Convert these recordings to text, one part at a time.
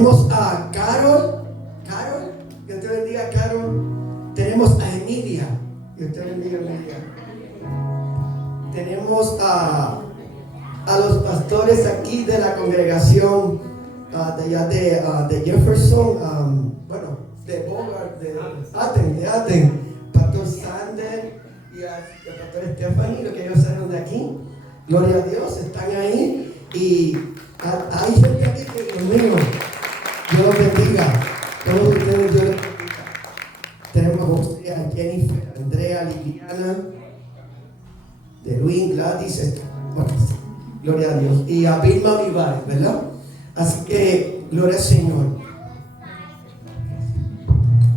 Tenemos a Carol, que Dios te bendiga, Carol. Tenemos a Emilia, que Dios te bendiga, Emilia. Tenemos a los pastores aquí de la congregación de Jefferson, de Bogart, de Aten, Pastor Sander y al Pastor Stephanie, que ellos salieron de aquí. Gloria a Dios, están ahí. Y hay gente aquí que, Dios mío, Dios los bendiga. Todos ustedes, Dios los bendiga. Tenemos a Jennifer, a Andrea, a Liliana, de Luis, Gladys, gloria a Dios. Y a Vilma Vivares, ¿verdad? Así que, gloria al Señor.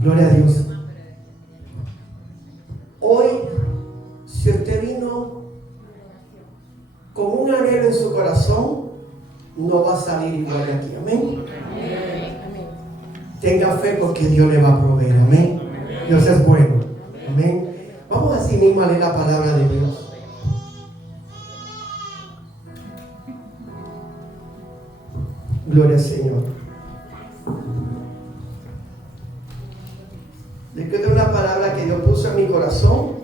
Gloria a Dios. Hoy, si usted vino con un anhelo en su corazón, no va a salir igual de aquí. Amén. Tenga fe porque Dios le va a proveer. Amén. Dios es bueno. Amén. Vamos así mismo a leer la palabra de Dios. Gloria al Señor. Les quiero dar una palabra que Dios puso en mi corazón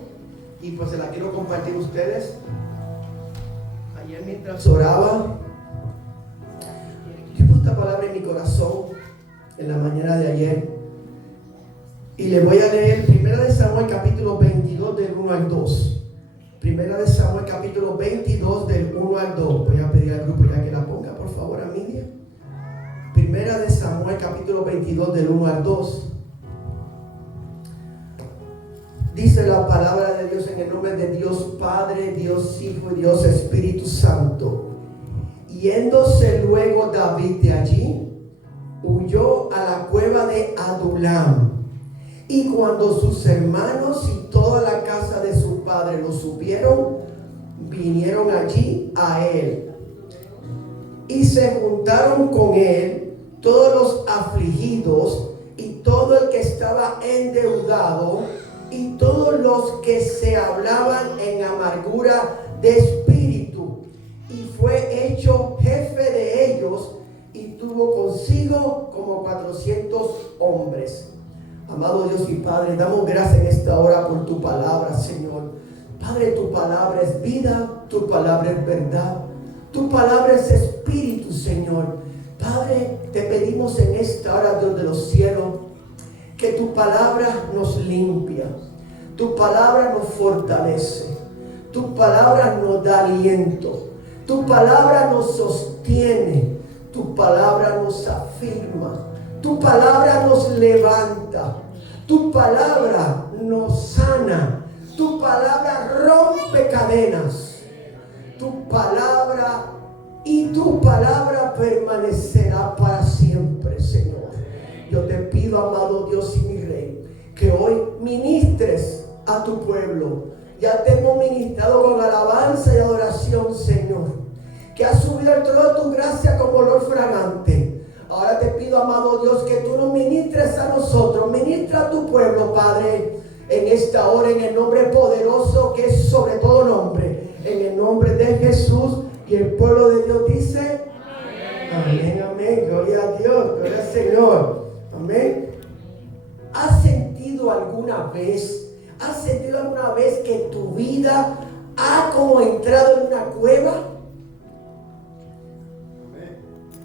y pues se la quiero compartir a ustedes. Ayer mientras oraba, Dios puso esta palabra en mi corazón en la mañana de ayer. Y le voy a leer 1 de Samuel capítulo 22 del 1 al 2. 1 de Samuel capítulo 22 del 1 al 2. Voy a pedir al grupo ya que la ponga, por favor, Emilia. 1 de Samuel capítulo 22 del 1 al 2. Dice la palabra de Dios en el nombre de Dios Padre, Dios Hijo y Dios Espíritu Santo. Yéndose luego David de allí, huyó a la cueva de Adulam. Y cuando sus hermanos y toda la casa de su padre lo supieron, vinieron allí a él. Y se juntaron con él todos los afligidos y todo el que estaba endeudado y todos los que se hablaban en amargura de espíritu. Y fue hecho jefe de ellos y tuvo consigo como 400 hombres. Amado Dios y Padre, damos gracias en esta hora por tu palabra, Señor. Padre, tu palabra es vida, tu palabra es verdad, tu palabra es espíritu, Señor. Padre, te pedimos en esta hora, Dios de los cielos, que tu palabra nos limpia, tu palabra nos fortalece, tu palabra nos da aliento, tu palabra nos sostiene, tu palabra nos afirma, tu palabra nos levanta, tu palabra nos sana, tu palabra rompe cadenas, tu palabra permanecerá para siempre, Señor. Yo te pido, amado Dios y mi Rey, que hoy ministres a tu pueblo. Ya te hemos ministrado con alabanza y adoración, Señor, que has subido el trono de tu gracia como olor fragante. Ahora te pido, amado Dios, que tú nos ministres a nosotros, ministra a tu pueblo, Padre, en esta hora, en el nombre poderoso que es sobre todo nombre, en el nombre de Jesús. Y el pueblo de Dios dice: amén, amén, gloria a Dios, gloria al Señor, amén. ¿Has sentido alguna vez que tu vida ha como entrado en una cueva?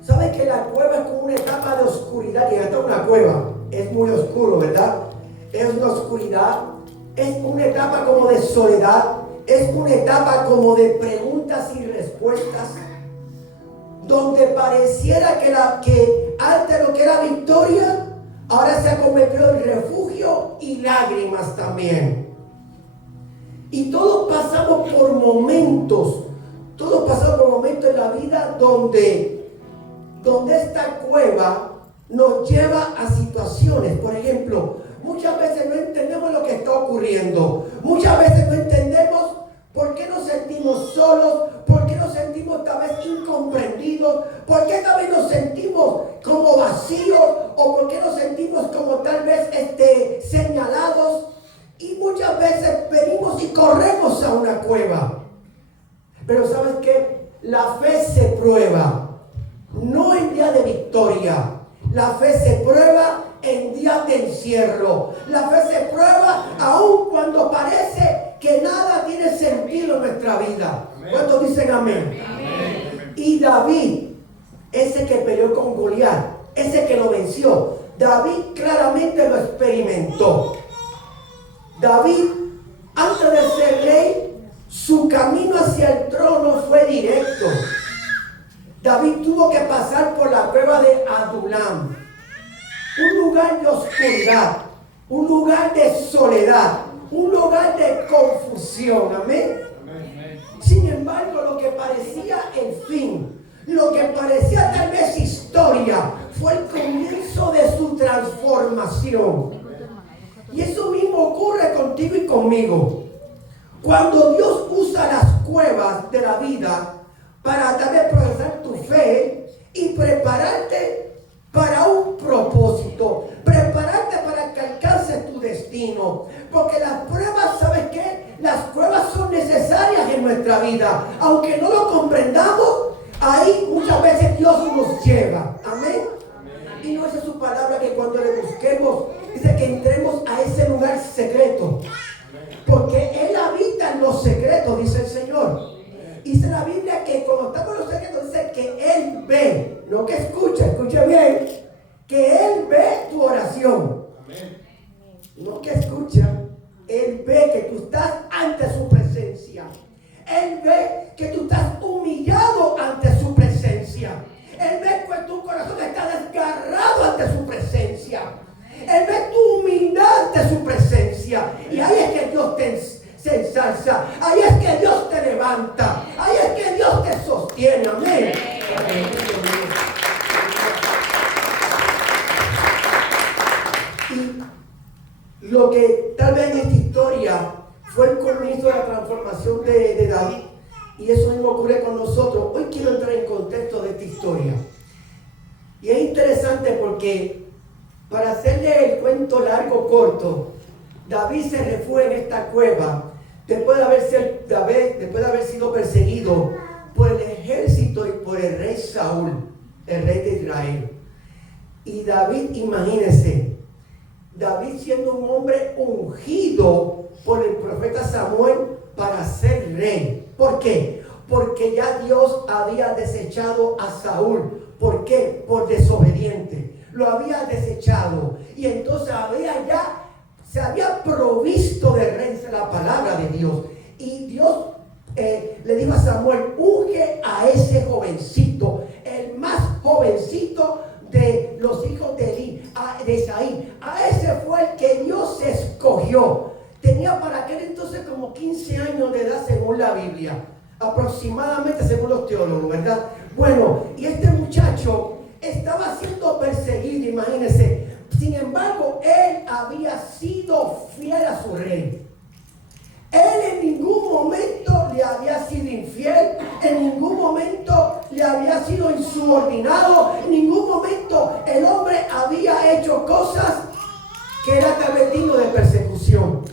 ¿Sabes que la cueva es como una etapa de oscuridad? Y hasta una cueva es muy oscuro, ¿verdad? Es una oscuridad, es una etapa como de soledad, es una etapa como de preguntas y respuestas, donde pareciera que antes lo que era victoria, ahora se ha convertido en refugio y lágrimas también. Y todos pasamos por momentos en la vida donde esta cueva nos lleva a situaciones. Por ejemplo, muchas veces no entendemos lo que está ocurriendo. Muchas veces no entendemos por qué nos sentimos solos, por qué nos sentimos tal vez incomprendidos, por qué tal vez nos sentimos como vacíos, o por qué nos sentimos como tal vez señalados. Y muchas veces venimos y corremos a una cueva. Pero ¿sabes qué? La fe se prueba no en día de victoria. La fe se prueba en días de encierro. La fe se prueba aun cuando parece que nada tiene sentido en nuestra vida. ¿Cuántos dicen amén? Amén. Y David, ese que peleó con Goliat, ese que lo venció, David claramente lo experimentó. David, antes de ser rey, su camino hacia el trono fue directo. David tuvo que pasar por la prueba de Adulam, un lugar de oscuridad, un lugar de soledad, un lugar de confusión. Amén. Sin embargo, lo que parecía el fin, lo que parecía tal vez historia, fue el comienzo de su transformación. Y eso mismo ocurre contigo y conmigo. Cuando Dios usa las cuevas de la vida para tal vez progresar tu fe y prepararte para un propósito, prepararte para que alcances tu destino. Porque las pruebas, ¿sabes qué? Las pruebas son necesarias en nuestra vida. Aunque no lo comprendamos, ahí muchas veces Dios nos lleva. Amén. Y no es su palabra que cuando le busquemos, dice que entremos a ese lugar secreto. Porque Él habita en los secretos, dice el Señor. Dice la Biblia que cuando estamos en los secretos, dice que Él ve, no que escucha, escucha bien, que Él ve tu oración. No que escucha, Él ve que tú estás ante su presencia. Él ve que tú estás humillado ante su presencia. Él ve que tu corazón está desgarrado ante su presencia. Él ve tu humildad ante su presencia. Y ahí es que Dios se ensalza. Ahí es que Dios te levanta. Ahí es que Dios te sostiene. Amén. Y lo que tal vez en esta historia fue el comienzo de la transformación de David. Y eso mismo ocurre con nosotros. Hoy quiero entrar en contexto de esta historia. Y es interesante porque, para hacerle el cuento largo corto, David se refugia en esta cueva después de haber sido perseguido por el ejército y por el rey Saúl, el rey de Israel. Y David, imagínense, David siendo un hombre ungido por el profeta Samuel para ser rey. ¿Por qué? Porque ya Dios había desechado a Saúl. ¿Por qué? Por desobediente. Lo había desechado. Y entonces se había provisto de rey, dice la palabra de Dios. Y Dios le dijo a Samuel: unge a ese jovencito, el más jovencito de los hijos de Isaí. A ese fue el que Dios escogió. Tenía para aquel entonces como 15 años de edad según la Biblia, aproximadamente según los teólogos, ¿verdad? Bueno, y este muchacho estaba siendo perseguido, imagínense. Sin embargo, él había sido fiel a su rey. Él en ningún momento le había sido infiel, en ningún momento le había sido insubordinado, en ningún momento el hombre había hecho cosas que eran tal vez digno de persecución.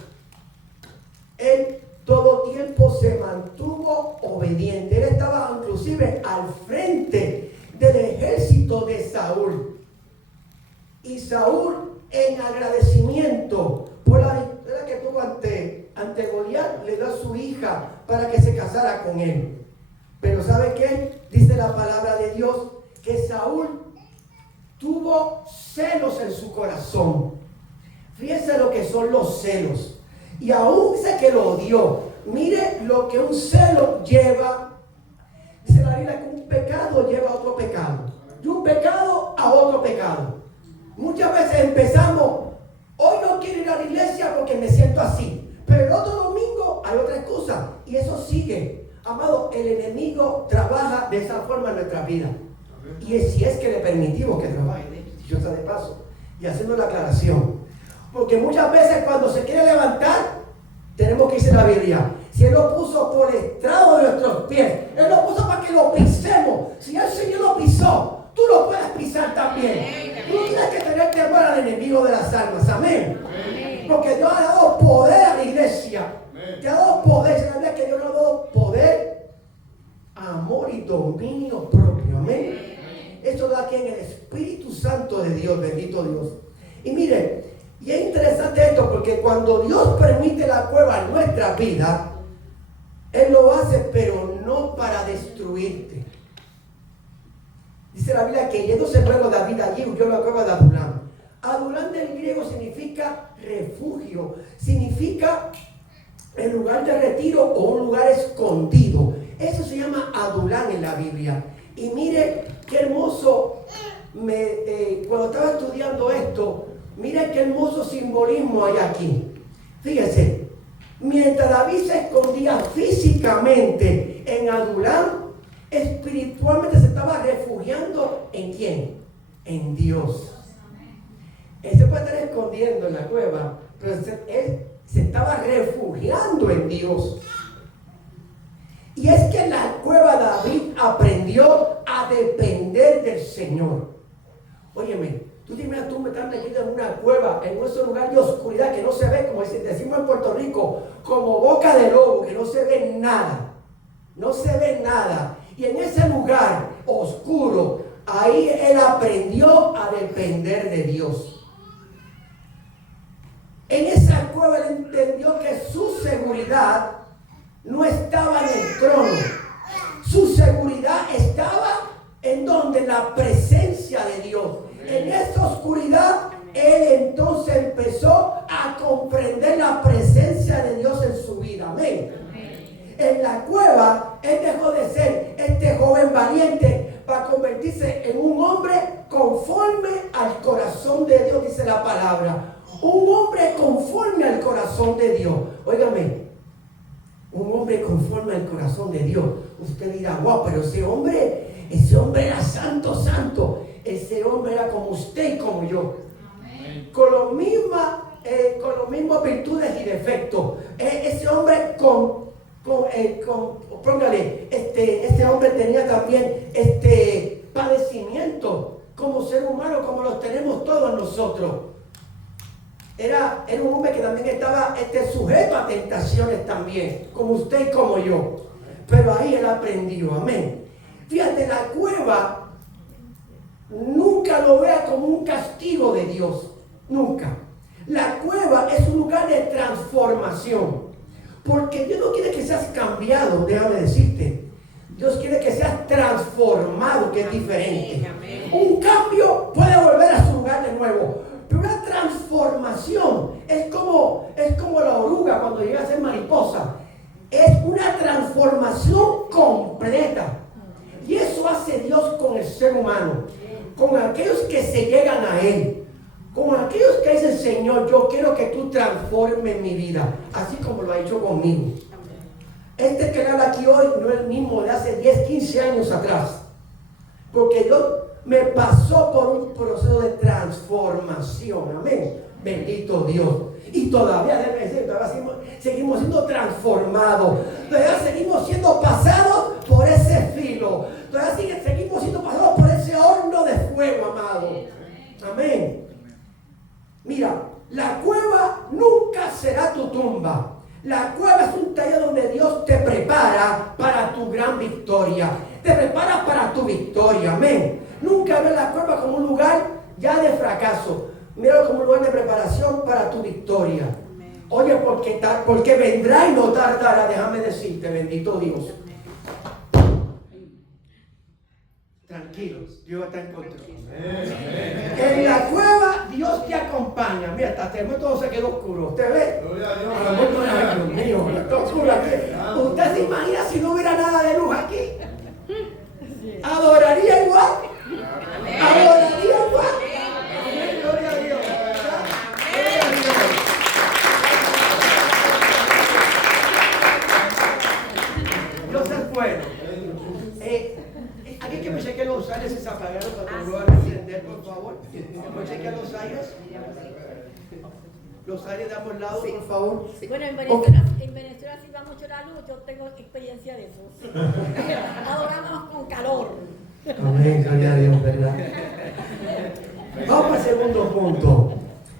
Él todo tiempo se mantuvo obediente. Él estaba inclusive al frente del ejército de Saúl. Y Saúl, en agradecimiento por la victoria que tuvo ante Goliat, le da a su hija para que se casara con él. Pero ¿sabe qué? Dice la palabra de Dios que Saúl tuvo celos en su corazón. Fíjense lo que son los celos. Y aún dice que lo odió. Mire lo que un celo lleva. Dice la Biblia que un pecado lleva a otro pecado. De un pecado a otro pecado. Muchas veces empezamos: hoy no quiero ir a la iglesia porque me siento así. Pero el otro domingo hay otra excusa. Y eso sigue. Amado, el enemigo trabaja de esa forma en nuestra vida. Y si es que le permitimos que trabaje, dicho sea de paso. Y haciendo la aclaración. Porque muchas veces cuando se quiere levantar, tenemos que irse a la Biblia. Si Él lo puso por el estrado de nuestros pies, Él lo puso para que lo pisemos. Si el Señor lo pisó, tú lo puedes pisar también. Tú no tienes que tener temor al enemigo de las almas. Amén. Porque Dios ha dado poder a la iglesia. Te ha dado poder. Se habla que Dios le ha dado poder, amor y dominio propio. Amén. Esto da aquí en el Espíritu Santo de Dios, bendito Dios. Y mire, y es interesante esto porque cuando Dios permite la cueva en nuestra vida, Él lo hace, pero no para destruirte. Dice la Biblia que yéndose luego David allí huyó a la cueva de Adulán. Adulán del griego significa refugio, significa el lugar de retiro o un lugar escondido. Eso se llama Adulán en la Biblia. Y mire qué hermoso, cuando estaba estudiando esto, mire qué hermoso simbolismo hay aquí. Fíjese, mientras David se escondía físicamente en Adulán, espiritualmente se estaba refugiando ¿en quién? En Dios. Él se puede estar escondiendo en la cueva, pero él se estaba refugiando en Dios. Y es que en la cueva David aprendió a depender del Señor. Óyeme, tú me estás metido en una cueva, en ese lugar de oscuridad que no se ve, como decimos en Puerto Rico, como boca de lobo, que no se ve nada. No se ve nada. Y en ese lugar oscuro, ahí él aprendió a depender de Dios. En esa cueva él entendió que su seguridad no estaba en el trono. Su seguridad estaba en donde, en la presencia de Dios. En esa oscuridad, él entonces empezó a comprender la presencia de Dios en su vida. Amén. En la cueva, él dejó de ser este joven valiente para convertirse en un hombre conforme al corazón de Dios, dice la palabra. Un hombre conforme al corazón de Dios. Óigame, un hombre conforme al corazón de Dios. Usted dirá, wow, pero ese hombre era santo, santo. Ese hombre era como usted y como yo. Amén. Con las mismas virtudes y defectos. Ese hombre póngale, este hombre tenía también padecimiento como ser humano, como los tenemos todos nosotros. Era un hombre que también estaba sujeto a tentaciones también, como usted y como yo. Pero ahí él aprendió, amén. Fíjate, la cueva nunca lo vea como un castigo de Dios, nunca. La cueva es un lugar de transformación, porque Dios no quiere que seas cambiado, déjame decirte. Dios quiere que seas transformado, que es diferente. Un cambio puede volver a su lugar de nuevo. Pero una transformación es como la oruga cuando llega a ser mariposa. Es una transformación completa. Y eso hace Dios con el ser humano. Con aquellos que se llegan a Él. Con aquellos que dicen, Señor, yo quiero que tú transformes mi vida. Así como lo ha hecho conmigo. Este que habla aquí hoy no es el mismo de hace 10, 15 años atrás. Porque Dios me pasó por un proceso de transformación. Amén. Bendito Dios. Y todavía seguimos siendo transformados. Todavía seguimos siendo pasados por ese filo. Todavía seguimos siendo pasados por ese horno de fuego, amado. Amén. Mira, la cueva nunca será tu tumba. La cueva es un taller donde Dios te prepara para tu gran victoria. Te prepara para tu victoria. Amén. Nunca ve la cueva como un lugar ya de fracaso. Míralo como un lugar de preparación para tu victoria. Amén. Oye, porque vendrá y no tardará, déjame decirte, bendito Dios. Tranquilos, Dios está en control. En la cueva Dios te acompaña. Mira, hasta el momento todo se quedó oscuro. ¿Usted ve? Ay, Dios mío, está oscuro aquí. ¿Usted se imagina si no hubiera nada de luz aquí? ¿Adoraría igual? ¿Adoraría igual? Gloria a Dios. Dios es bueno. Aquí que me cheque los aires y se apagaron para que lo vuelvan a encender, por favor. ¿Me cheque los aires? Los aires de ambos lados, sí, por favor. Sí. Bueno, en Venezuela sí va mucho la luz, yo tengo experiencia de eso. Sí. Adoramos con calor. Amén, gloria a Dios, ¿verdad? Vamos al segundo punto.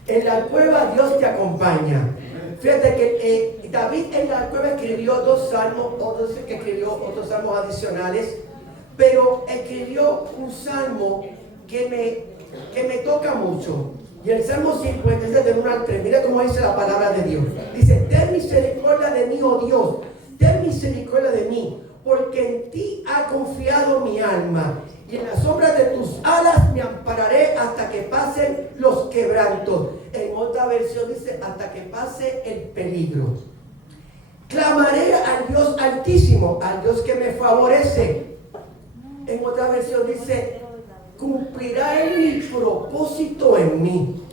En la cueva Dios te acompaña. Fíjate que David en la cueva escribió 2 salmos, otros que escribió otros salmos adicionales. pero escribió un salmo que me toca mucho. Y el Salmo 57 del 1 al 3, mira cómo dice la palabra de Dios. Dice, ten misericordia de mí, oh Dios, ten misericordia de mí, porque en ti ha confiado mi alma, y en la sombra de tus alas me ampararé hasta que pasen los quebrantos. En otra versión dice, hasta que pase el peligro. Clamaré al Dios altísimo, al Dios que me favorece. En otra versión dice, cumplirá Él mi propósito en mí.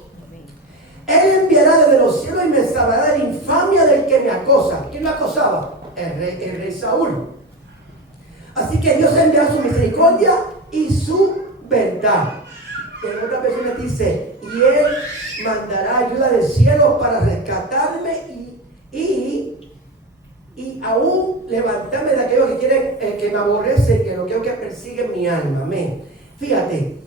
Él enviará desde los cielos y me salvará de la infamia del que me acosa. ¿Quién lo acosaba? El rey Saúl. Así que Dios enviará su misericordia y su verdad. En otra versión dice, y Él mandará ayuda del cielo para rescatarme y aún levantarme de aquellos que quieren, que me aborrecen, que lo quiero que persiguen mi alma. Amén. Fíjate,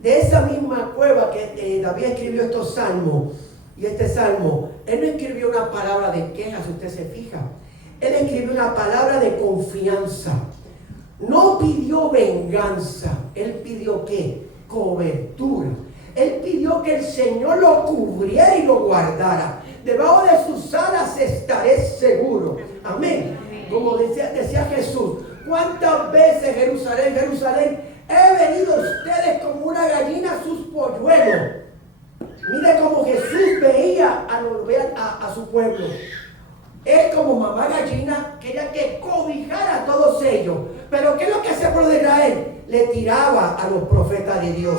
de esa misma cueva que David escribió estos salmos y este salmo, él no escribió una palabra de queja, si usted se fija. Él escribió una palabra de confianza. No pidió venganza, él pidió ¿qué? Cobertura. Él pidió que el Señor lo cubriera y lo guardara. Debajo de sus alas estaré seguro. Amén. Como decía Jesús, ¿cuántas veces Jerusalén, Jerusalén, he venido a ustedes como una gallina a sus polluelos? Mire cómo Jesús veía a su pueblo. Él como mamá gallina quería que cobijara a todos ellos. Pero ¿qué es lo que hacía por Israel? Le tiraba a los profetas de Dios.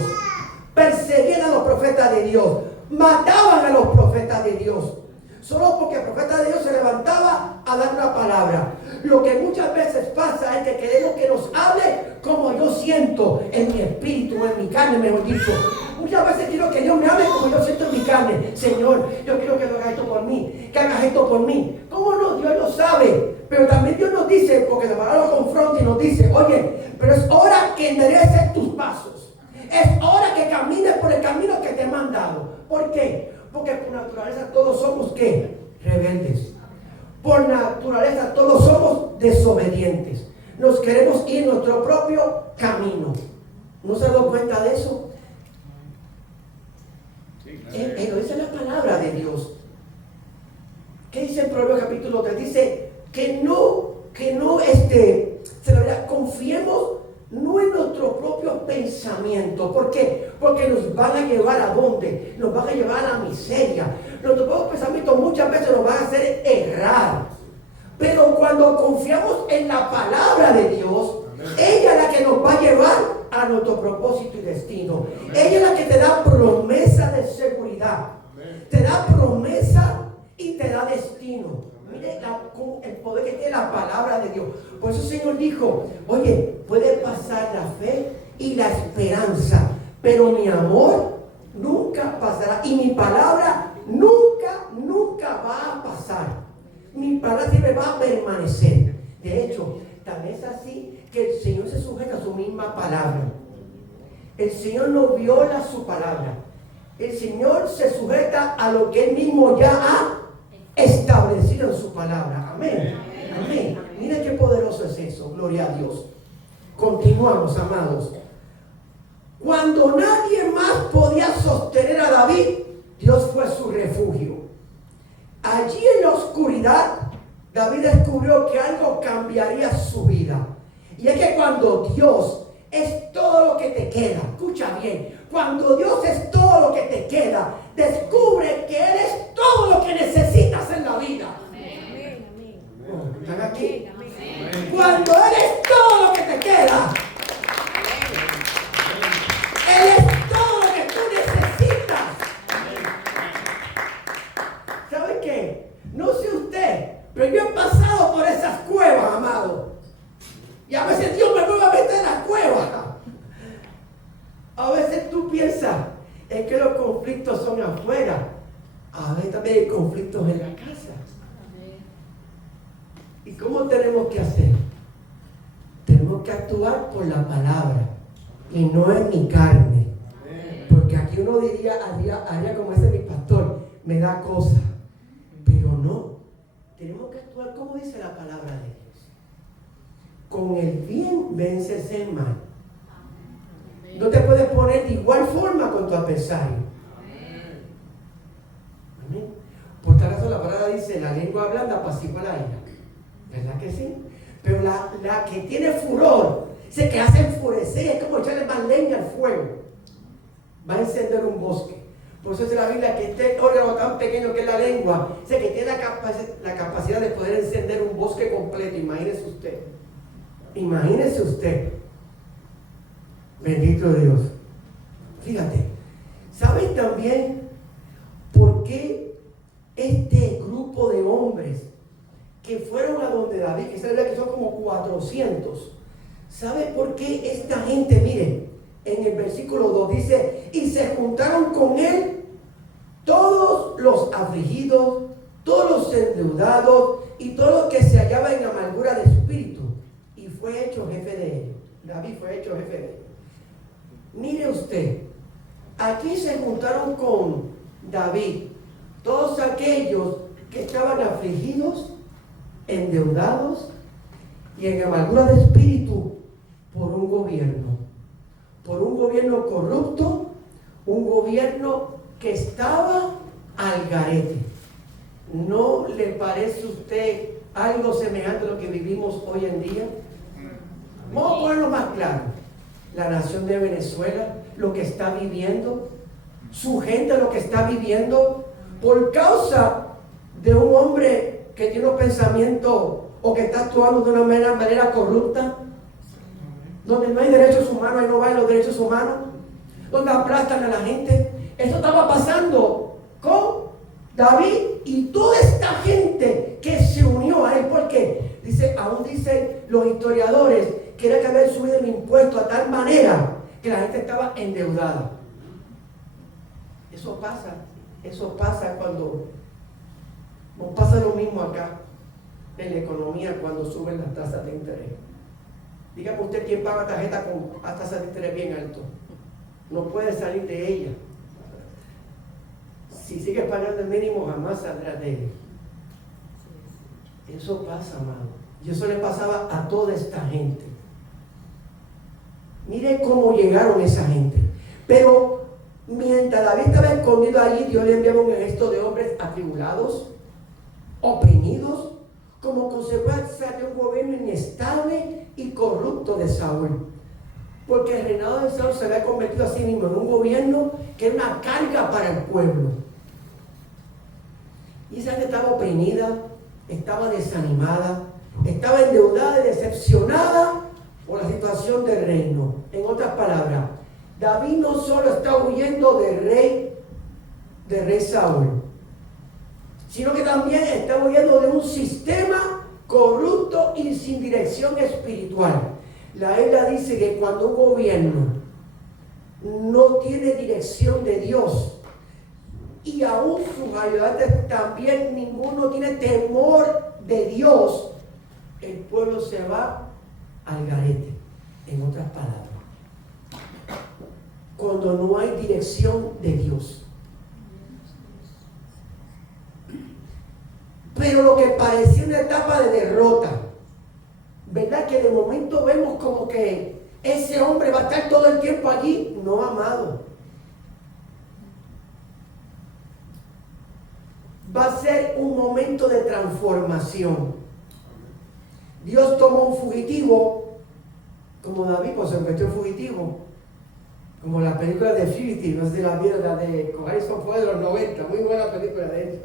Perseguían a los profetas de Dios. Mataban a los profetas de Dios. Solo porque el profeta de Dios se levantaba a dar una palabra. Lo que muchas veces pasa es que queremos que nos hable como yo siento en mi espíritu, en mi carne, mejor dicho. Muchas veces quiero que Dios me hable como yo siento en mi carne. Señor, yo quiero que hagas esto por mí, que hagas esto por mí. ¿Cómo no? Dios lo sabe. Pero también Dios nos dice, porque la palabra lo confronta y nos dice, oye, pero es hora que endereces tus pasos. Es hora que camines por el camino que te he mandado. ¿Por qué? Porque por naturaleza todos somos ¿qué? Rebeldes. Por naturaleza todos somos desobedientes. Nos queremos ir nuestro propio camino. ¿No se ha dado cuenta de eso? Lo dice la palabra de Dios. ¿Qué dice en Proverbios capítulo 3? Dice que confiemos no en nuestros propios pensamientos. ¿Por qué? Porque nos van a llevar ¿a dónde? Nos van a llevar a la miseria. Nuestros propios pensamientos muchas veces nos van a hacer errar. Pero cuando confiamos en la palabra de Dios, ella es la que nos va a llevar a nuestro propósito y destino. Ella es la que te da promesa de seguridad. Te da promesa y te da destino. Mire el poder que tiene la palabra de Dios. Por eso el Señor dijo, oye, puede pasar la fe y la esperanza, pero mi amor nunca pasará. Y mi palabra nunca va a pasar. Mi palabra siempre va a permanecer. De hecho, tal vez así que el Señor se sujeta a su misma palabra. El Señor no viola su palabra. El Señor se sujeta a lo que Él mismo ya ha establecido en su palabra. Amén. Amén. Mire qué poderoso es eso. Gloria a Dios. Continuamos, amados. Cuando nadie más podía sostener a David, Dios fue su refugio. Allí en la oscuridad, David descubrió que algo cambiaría su vida. Y es que cuando Dios es todo lo que te queda, escucha bien, cuando Dios es todo lo que te queda, descubre que Él es todo lo que necesitas en la vida. Amén. ¿Están aquí? Amén. Cuando Él es todo lo que te queda, Él es todo lo que tú necesitas. ¿Sabe qué? No sé usted, pero yo he pasado por esas cuevas, amado. Y a veces Dios me vuelve a meter en la cueva. A veces tú piensas en que los conflictos son afuera. A veces también hay conflictos en la casa. ¿Y cómo tenemos que hacer? Tenemos que actuar por la palabra y no en mi carne. Porque aquí uno haría como dice mi pastor, me da cosa. Pero no. Tenemos que actuar como dice la palabra de Dios. con el bien vences el mal. No te puedes poner de igual forma con tu adversario. Amén. Por tal razón la palabra dice, la lengua blanda apacigua la ira. ¿Verdad que sí? Pero la que tiene furor, se que hace enfurecer, es como echarle más leña al fuego. Va a encender un bosque. Por eso dice la Biblia que este órgano tan pequeño que es la lengua, que tiene la capacidad de poder encender un bosque completo. Imagínese usted. Imagínese usted. Bendito Dios. Fíjate. ¿Saben también por qué este grupo de hombres que fueron a donde David, que se ve que son como 400, ¿sabe por qué esta gente, miren, en el versículo 2 dice, y se juntaron con él todos los afligidos, todos los endeudados y todos los que se hallaban en amargura de espíritu, y fue hecho jefe de ellos. David fue hecho jefe de ellos. Mire usted, aquí se juntaron con David todos aquellos que estaban afligidos, endeudados y en amargura de espíritu por un gobierno corrupto, un gobierno que estaba al garete. ¿No le parece a usted algo semejante a lo que vivimos hoy en día? Vamos a ponerlo más claro. La nación de Venezuela, lo que está viviendo, su gente lo que está viviendo, por causa de un hombre que tiene un pensamiento o que está actuando de una manera corrupta, donde no hay derechos humanos, ahí no van los derechos humanos, donde aplastan a la gente. Esto estaba pasando con David y toda esta gente que se unió a él, porque aún dicen los historiadores que era que haber subido el impuesto a tal manera que la gente estaba endeudada. Eso pasa cuando nos pasa lo mismo acá en la economía cuando suben las tasas de interés. Dígame usted quién paga tarjeta con tasas de interés bien alto. No puede salir de ella. Si sigue pagando el mínimo, jamás saldrá de ella. Eso pasa, amado. Y eso le pasaba a toda esta gente. Mire cómo llegaron esa gente. Pero mientras David estaba escondido allí, Dios le enviaba un ejército de hombres atribulados, oprimidos, como consecuencia de un gobierno inestable y corrupto de Saúl. Porque el reinado de Saúl se había convertido a sí mismo en un gobierno que era una carga para el pueblo. Y esa gente estaba oprimida, estaba desanimada, estaba endeudada y decepcionada por la situación del reino. En otras palabras, David no solo está huyendo del rey Saúl, sino que también está huyendo de un sistema corrupto y sin dirección espiritual. La Biblia dice que cuando un gobierno no tiene dirección de Dios y aún sus ayudantes también ninguno tiene temor de Dios, el pueblo se va al garete. En otras palabras, cuando no hay dirección de Dios. Pero lo que parecía una etapa de derrota, ¿verdad? Que de momento vemos como que ese hombre va a estar todo el tiempo allí. No, amado. Va a ser un momento de transformación. Dios tomó un fugitivo, como David, pues se convirtió en fugitivo, como la película de Fugitive, no sé si la vieron, la de Harrison Ford de los 90, muy buena película de hecho.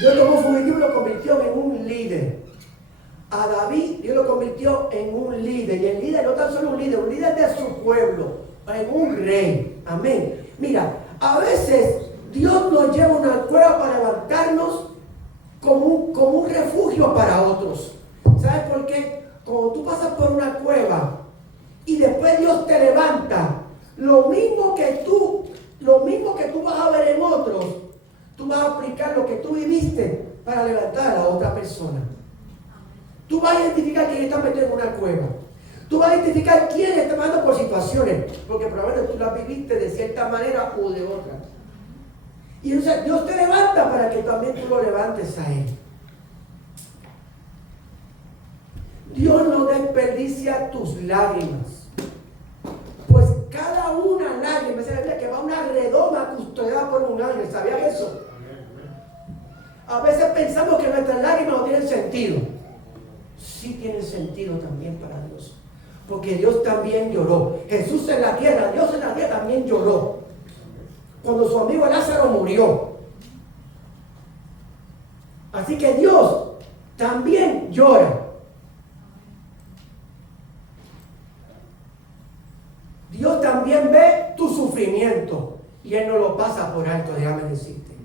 Dios tomó un fugitivo y lo convirtió en un líder. A David Dios lo convirtió en un líder, y el líder no tan solo un líder de su pueblo, en un rey. Amén. Mira, a veces Dios nos lleva a una cueva para levantarnos como un refugio para otros. ¿Sabes por qué? Cuando tú pasas por una cueva y después Dios te levanta, lo mismo que tú vas a ver en otros, tú vas a aplicar lo que tú viviste para levantar a la otra persona. Tú vas a identificar quién está metido en una cueva. Tú vas a identificar quién está pasando por situaciones, porque probablemente tú las viviste de cierta manera o de otra. Y entonces Dios te levanta para que también tú lo levantes a Él. Dios no desperdicia tus lágrimas. Pues cada una lágrima, se le que va una redoma custodiada por un ángel. ¿Sabían eso? A veces pensamos que nuestras lágrimas no tienen sentido. Sí tienen sentido también para Dios. Porque Dios también lloró. Jesús en la tierra, Dios en la tierra también lloró. Cuando su amigo Lázaro murió. Así que Dios también llora. Dios también ve tu sufrimiento y Él no lo pasa por alto, déjame decirte.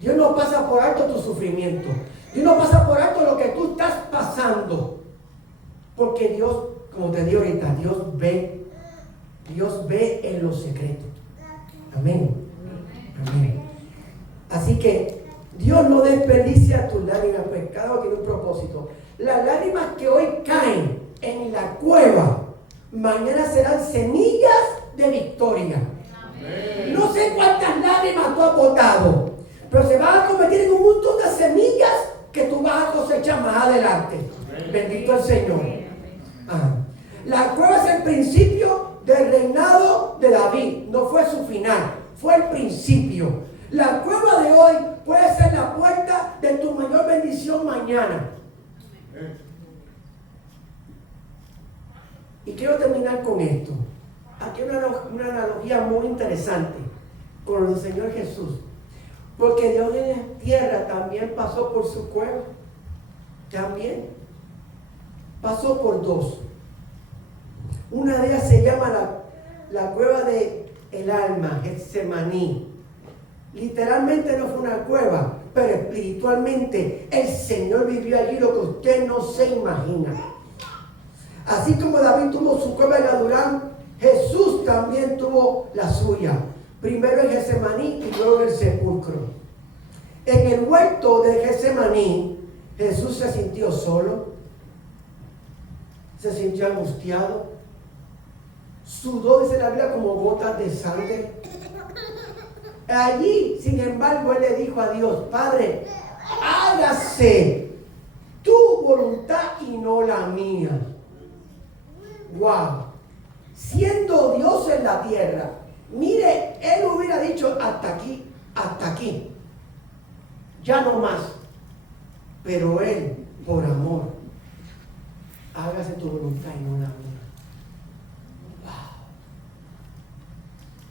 Dios no pasa por alto tu sufrimiento. Dios no pasa por alto lo que tú estás pasando. Porque Dios, como te digo ahorita, Dios ve en lo secreto. Amén. Amén. Así que Dios no desperdicia tus lágrimas, pues cada uno tiene un propósito. Las lágrimas que hoy caen en la cueva, mañana serán semillas de victoria. Amén. No sé cuántas lágrimas tú has botado, pero se van a convertir en un montón de semillas que tú vas a cosechar más adelante. Amén. Bendito el Señor. La cueva es el principio del reinado de David, no fue su final, fue el principio. La cueva de hoy puede ser la puerta de tu mayor bendición mañana. Y quiero terminar con esto. Aquí hay una analogía muy interesante con el Señor Jesús. Porque Dios en la tierra también pasó por su cueva. También pasó por dos. Una de ellas se llama la cueva de el alma, Getsemaní. Literalmente no fue una cueva, pero espiritualmente el Señor vivió allí lo que usted no se imagina. Así como David tuvo su cueva en Adulán, Jesús también tuvo la suya. Primero en Getsemaní y luego en el sepulcro. En el huerto de Getsemaní, Jesús se sintió solo, se sintió angustiado, sudó, dice la Biblia, como gotas de sangre. Allí, sin embargo, él le dijo a Dios: Padre, hágase tu voluntad y no la mía. Wow. Siendo Dios en la tierra, mire, él hubiera dicho hasta aquí, ya no más. Pero él, por amor, hágase tu voluntad y no la mía. Wow.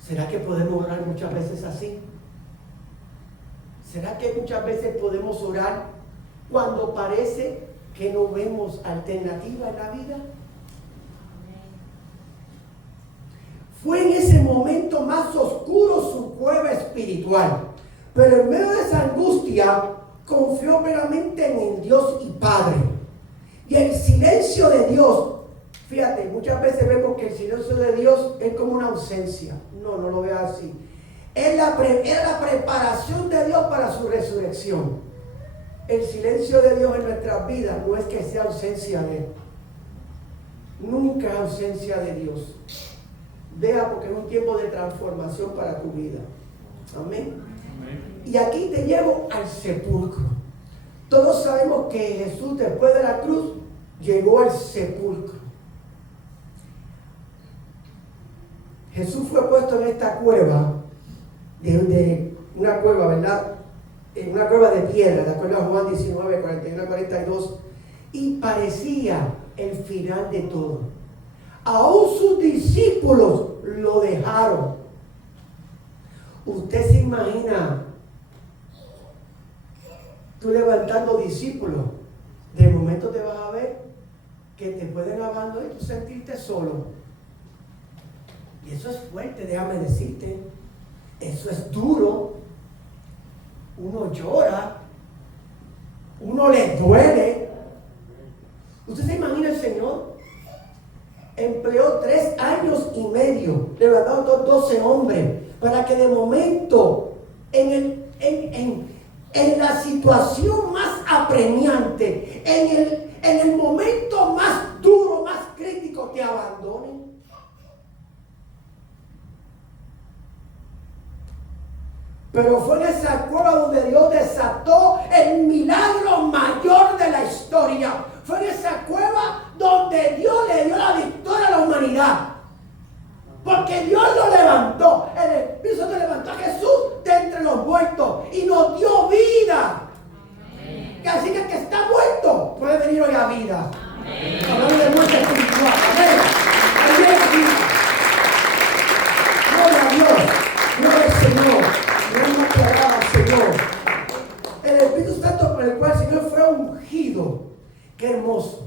¿Será que podemos orar muchas veces así? ¿Será que muchas veces podemos orar cuando parece que no vemos alternativa en la vida? Fue en ese momento más oscuro su cueva espiritual, pero en medio de esa angustia confió plenamente en el Dios y Padre. Y el silencio de Dios, fíjate, muchas veces vemos que el silencio de Dios es como una ausencia. No lo veas así. Es la preparación de Dios para su resurrección. El silencio de Dios en nuestras vidas no es que sea ausencia de Él. Nunca es ausencia de Dios. Deja, porque es un tiempo de transformación para tu vida. Amén. Amén. Y aquí te llevo al sepulcro. Todos sabemos que Jesús, después de la cruz, llegó al sepulcro. Jesús fue puesto en esta cueva, de una cueva, ¿verdad? En una cueva de piedra, de acuerdo a Juan 19, 41, 42, y parecía el final de todo. Aún sus discípulos lo dejaron. Usted se imagina tú levantando discípulos, de momento te vas a ver que te pueden abandonar y tú sentirte solo. Y eso es fuerte, déjame decirte. Eso es duro. Uno llora, uno le duele. ¿Usted se imagina el Señor? Empleó 3 años y medio levantando 12 hombres para que de momento en la situación más apremiante, en el momento más duro, más crítico, te abandonen. Pero fue en esa cueva donde Dios desató el milagro mayor de la historia. Fue en esa cueva donde Dios le dio la victoria a la humanidad. Porque Dios lo levantó. El Espíritu Santo levantó a Jesús de entre los muertos y nos dio vida. Así que el que está muerto puede venir hoy a vida. Hablando de muerte espiritual. Amén. Amén. Gloria a Dios. Gloria al Señor. Gloria que alaba al Señor. El Espíritu Santo por el cual el Señor fue ungido. Qué hermoso.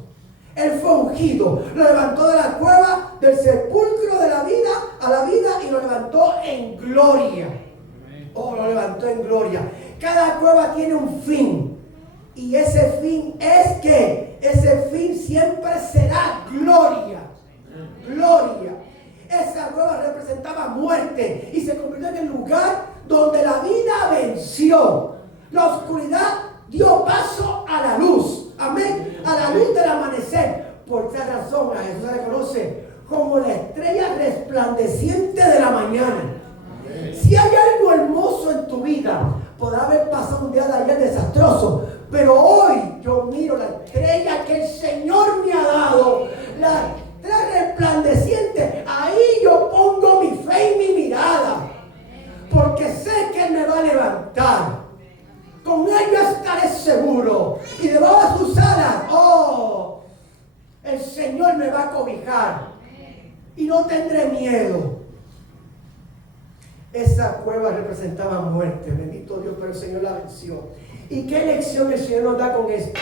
Él fue ungido. Lo levantó de la cueva, del sepulcro de la vida a la vida y lo levantó en gloria. Oh, lo levantó en gloria. Cada cueva tiene un fin. Y ese fin es que ese fin siempre será gloria. Gloria. Esa cueva representaba muerte y se convirtió en el lugar donde la vida venció. La oscuridad dio paso a la luz. Amén. A la luz del amanecer. Por esa razón a Jesús se le conoce como la estrella resplandeciente de la mañana. Si hay algo hermoso en tu vida, podrá haber pasado un día de ayer desastroso, pero hoy yo miro la estrella que el Señor me ha dado, la estrella resplandeciente. Ahí yo pongo mi fe y mi mirada, porque sé que Él me va a levantar. Con Él yo estaré seguro, y debajo de sus alas, oh, el Señor me va a cobijar y no tendré miedo. Esa cueva representaba muerte, bendito Dios, pero el Señor la venció. ¿Y qué lección el Señor nos da con esto?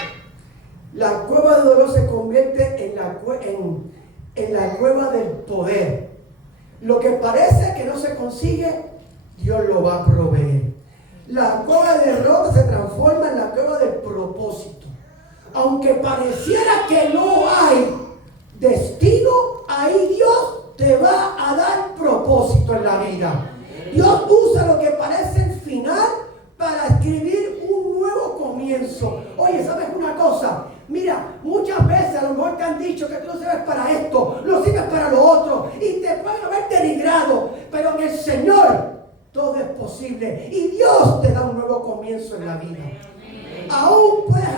La cueva de dolor se convierte en la cueva del poder. Lo que parece que no se consigue, Dios lo va a proveer. La cueva de derrota se transforma en la cueva del propósito. Aunque pareciera que no hay destino, ahí Dios te va a dar propósito en la vida. Dios usa lo que parece el final para escribir un nuevo comienzo. Oye, ¿sabes una cosa? Mira, muchas veces a lo mejor te han dicho que tú no sirves para esto, no sirves para lo otro, y te pueden haber denigrado, pero en el Señor todo es posible y Dios te da un nuevo comienzo en la vida. Aún puedes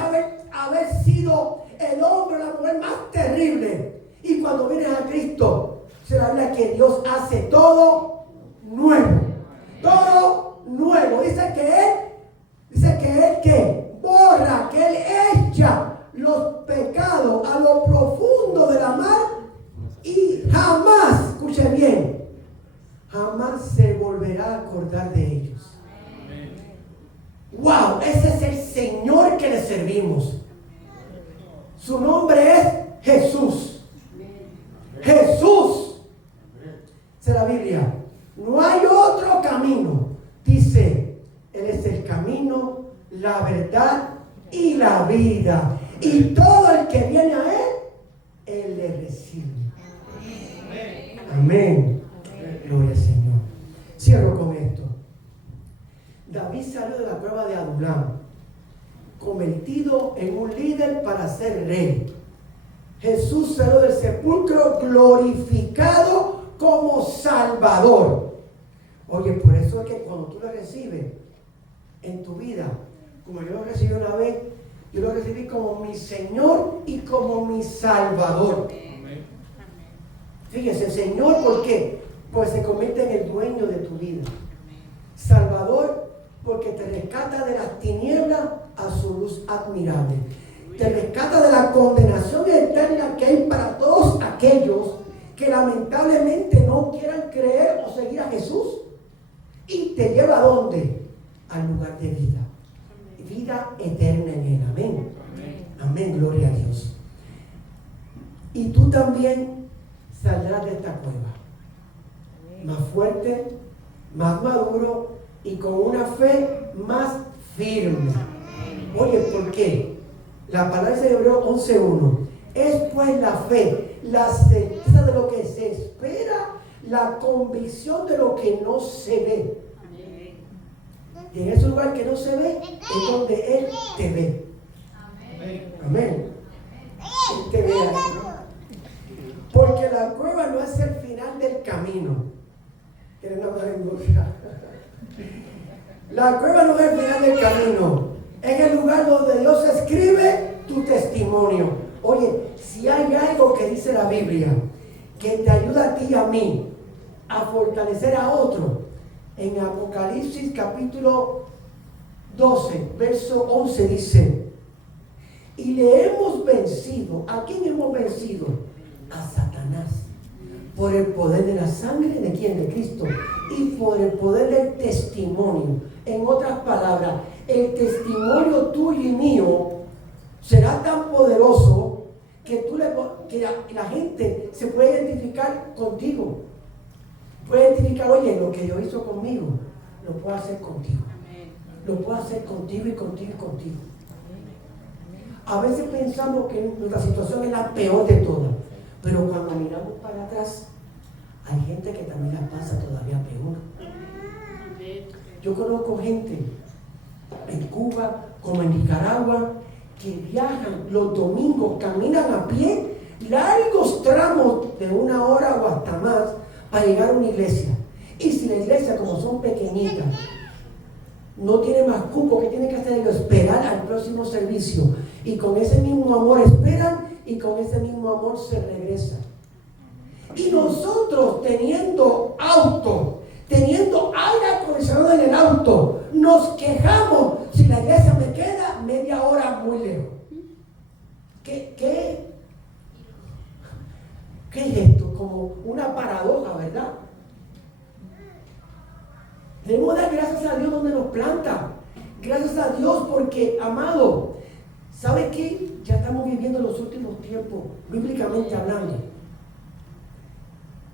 haber sido el hombre o la mujer más terrible, y cuando vienes a Cristo se habla que Dios hace todo nuevo. Todo nuevo. Dice que Él borra, que Él echa los pecados a lo profundo de la mar y jamás, escuche bien, jamás se volverá a acordar de ellos. Wow, ese es el Señor que le servimos. Su nombre es Jesús. Jesús. Dice la Biblia, no hay otro camino. Dice, Él es el camino, la verdad y la vida. Y todo el que viene a Él le recibe. Amén. Gloria al Señor. Cierro con esto. David salió de la cueva de Adulam, convertido en un líder para ser rey. Jesús salió del sepulcro glorificado como Salvador. Oye, por eso es que cuando tú lo recibes en tu vida, como yo lo recibí una vez, yo lo recibí como mi Señor y como mi Salvador. Fíjese, Señor, ¿por qué? Pues se convierte en el dueño de tu vida. Salvador, porque te rescata de las tinieblas a su luz admirable. Te rescata de la condenación eterna que hay para todos aquellos que lamentablemente no quieran creer o seguir a Jesús. Y te lleva ¿a dónde? Al lugar de vida. Vida eterna en Él. Amén. Amén, gloria a Dios. Y tú también saldrás de esta cueva más fuerte, más maduro y con una fe más firme. Oye, ¿por qué? La palabra de Hebreos 11:1 es pues la fe, la certeza de lo que se espera, la convicción de lo que no se ve. Y en ese lugar que no se ve es donde Él te ve. Amén. Él te ve ahí. Porque la cueva no es el final del camino. La cueva no es el final del camino. Es el lugar donde Dios escribe tu testimonio. Oye, si Si hay algo que dice la Biblia que te ayuda a ti y a mí a fortalecer a otro, en Apocalipsis capítulo 12, verso 11 dice: y le hemos vencido. ¿A quién hemos vencido? A Satanás. Por el poder de la sangre de quién, de Cristo, y por el poder del testimonio. En otras palabras, el testimonio tuyo y mío será tan poderoso que la gente se puede identificar contigo. Puede identificar, oye, lo que Dios hizo conmigo, lo puedo hacer contigo. Lo puedo hacer contigo y contigo y contigo. A veces pensamos que nuestra situación es la peor de todas, pero cuando miramos para atrás, hay gente que también la pasa todavía peor. Yo conozco gente en Cuba como en Nicaragua que viajan los domingos, caminan a pie largos tramos de 1 hora o hasta más para llegar a una iglesia. Y si la iglesia, como son pequeñitas, no tiene más cupo, ¿qué tiene que hacer ellos? Esperar al próximo servicio. Y con ese mismo amor esperan y con ese mismo amor se regresan. Y nosotros teniendo auto, teniendo aire acondicionado en el auto, nos quejamos si la iglesia me queda media hora muy lejos. ¿Qué es esto? Como una paradoja, ¿verdad? Debemos dar gracias a Dios donde nos planta. Gracias a Dios porque, amado, ¿sabe qué? Ya estamos viviendo los últimos tiempos, bíblicamente hablando.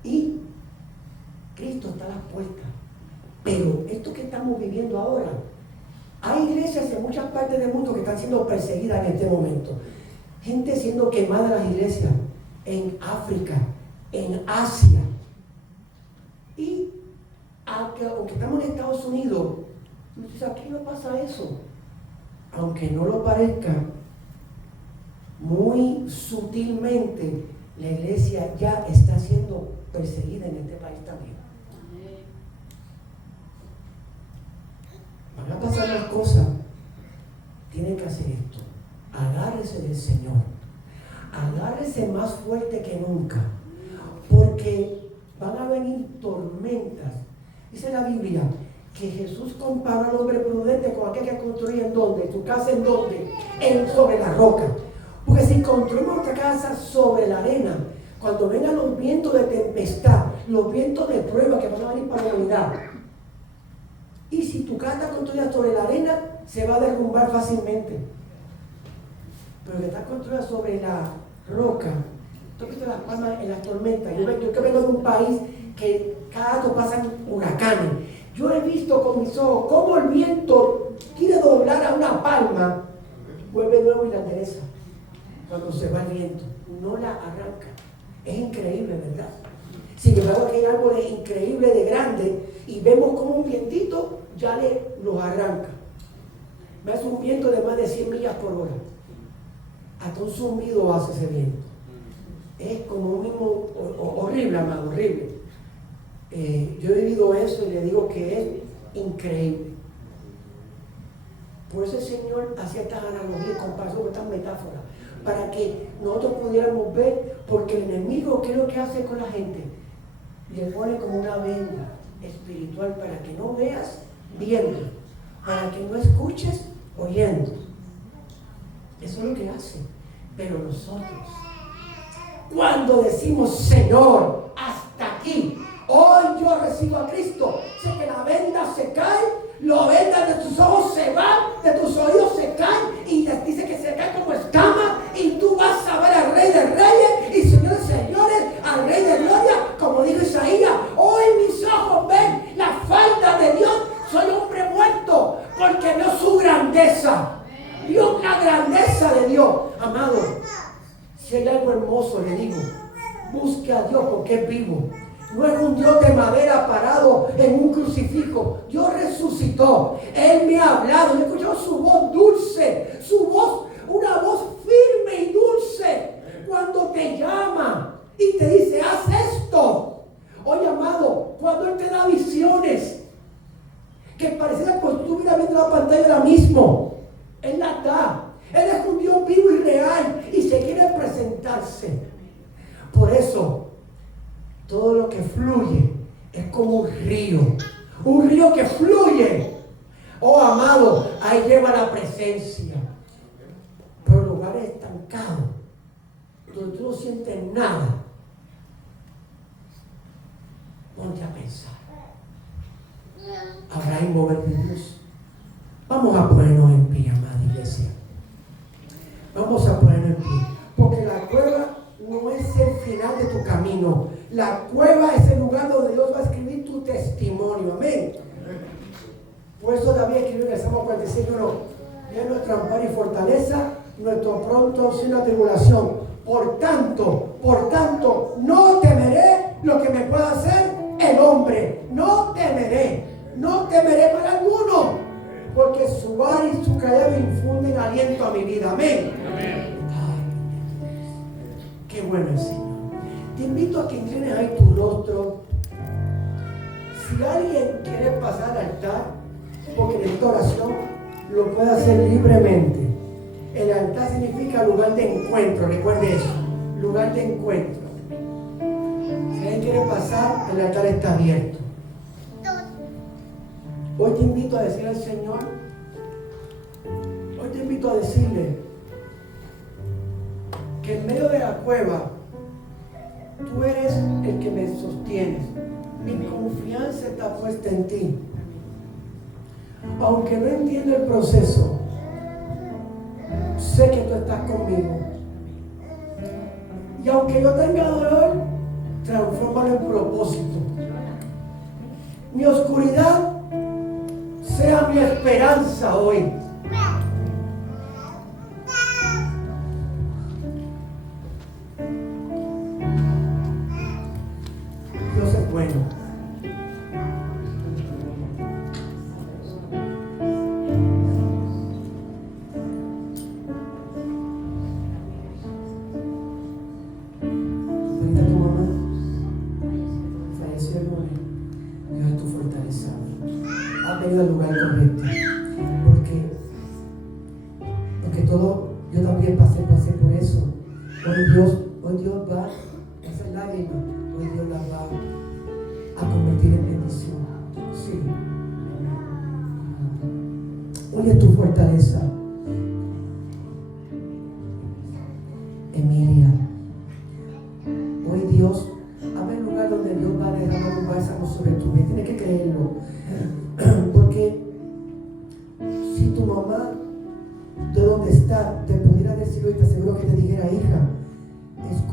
Y Cristo está a las puertas. Pero esto que estamos viviendo ahora, hay iglesias en muchas partes del mundo que están siendo perseguidas en este momento. Gente siendo quemada en las iglesias, en África, en Asia. Y aunque estamos en Estados Unidos, aquí no pasa eso. Aunque no lo parezca, muy sutilmente la iglesia ya está siendo perseguida en este país también. Van a pasar las cosas. Tienen que hacer esto. Agárrese del Señor. Agárrese más fuerte que nunca. Porque van a venir tormentas. Dice la Biblia que Jesús comparó al hombre prudente con aquel que construye en donde, tu casa en donde, sobre la roca. Porque si construimos nuestra casa sobre la arena, cuando vengan los vientos de tempestad, los vientos de prueba que van a venir para la humanidad, y si tu casa está construida sobre la arena, se va a derrumbar fácilmente. Pero que está construida sobre la roca, tú has visto las palmas en las tormentas. Yo que vengo de un país que cada rato pasan huracanes. Yo he visto con mis ojos cómo el viento quiere doblar a una palma, vuelve nuevo y la endereza. Cuando se va el viento, no la arranca. Es increíble, ¿verdad? Sin embargo, aquí hay árboles increíbles de grandes y vemos como un vientito ya los arranca. Me hace un viento de más de 100 millas por hora. Hasta un zumbido hace ese viento. Es como un mismo, horrible, amado, horrible. Yo he vivido eso y le digo que es increíble. Por eso el Señor hacía estas analogías, comparación con estas metáforas, para que nosotros pudiéramos ver, porque el enemigo, ¿qué es lo que hace con la gente? Le pone como una venda espiritual para que no veas viendo, para que no escuches oyendo. Eso es lo que hace. Pero nosotros, cuando decimos, Señor, hasta aquí, hoy yo recibo a Cristo, sé que la venda se cae, la venda de tus ojos se va, de tus oídos se caen, y dice que se cae como escama, y tú vas a ver al Rey de Reyes y Señor de Señores, al Rey de Gloria, como dijo Isaías. Hoy mis ojos ven la falta de Dios, soy hombre muerto, porque veo su grandeza. Vio la grandeza de Dios. Amado, si hay algo hermoso, le digo, busque a Dios porque es vivo. No es un Dios de madera parado en un crucifijo. Dios resucitó. Él me ha hablado. Yo he escuchado su voz dulce. Su voz, una voz firme y dulce. Cuando te llama y te dice, haz esto. Oye, amado, cuando Él te da visiones que pareciera que tú miras viendo la pantalla ahora mismo. Él la da. Él es un Dios vivo y real y se quiere presentarse. Por eso, todo lo que fluye es como un río que fluye. Oh amado, ahí lleva la presencia. Pero lugares estancados, donde tú no sientes nada, ponte a pensar. ¿Habrá ahí mover de Dios? Vamos a ponernos en pie, amada iglesia. Vamos a ponernos en pie. Porque la cueva no es el final de tu camino. La cueva es el lugar donde Dios va a escribir tu testimonio. Amén. Por eso David escribió en el Salmo 45:1: es nuestro amparo y fortaleza, nuestro pronto auxilio a tribulación. Por tanto, no temeré lo que me pueda hacer el hombre. No temeré para alguno, porque su vara y su callado infunden aliento a mi vida. Amén. Ay, qué bueno el Señor. Te invito a que inclines ahí tu rostro. Si alguien quiere pasar al altar porque necesita oración, lo puede hacer libremente. El altar significa lugar de encuentro, recuerde eso, lugar de encuentro. Si alguien quiere pasar, el altar está abierto. Hoy te invito a decir al Señor, hoy te invito a decirle que en medio de la cueva, tú eres el que me sostienes. Mi confianza está puesta en ti. Aunque no entiendo el proceso, sé que tú estás conmigo. Y aunque yo tenga dolor, transfórmalo en propósito. Mi oscuridad sea mi esperanza hoy. Dios es bueno. Ahorita tu mamá falleció el lunes. Dios es tu fortaleza. Ha venido al lugar correcto. Porque todo, yo también pasé por eso. Hoy Dios va, esas lágrimas, hoy Dios las va a convertir en bendición. Sí. Hoy es tu fortaleza. Emilia. Hoy Dios, abre el lugar donde Dios va a derramar un bálsamo sobre tu vida. Tienes que creerlo. Porque si tu mamá, de donde está, te pudiera decir hoy, te aseguro que te dijera: hija, escucha.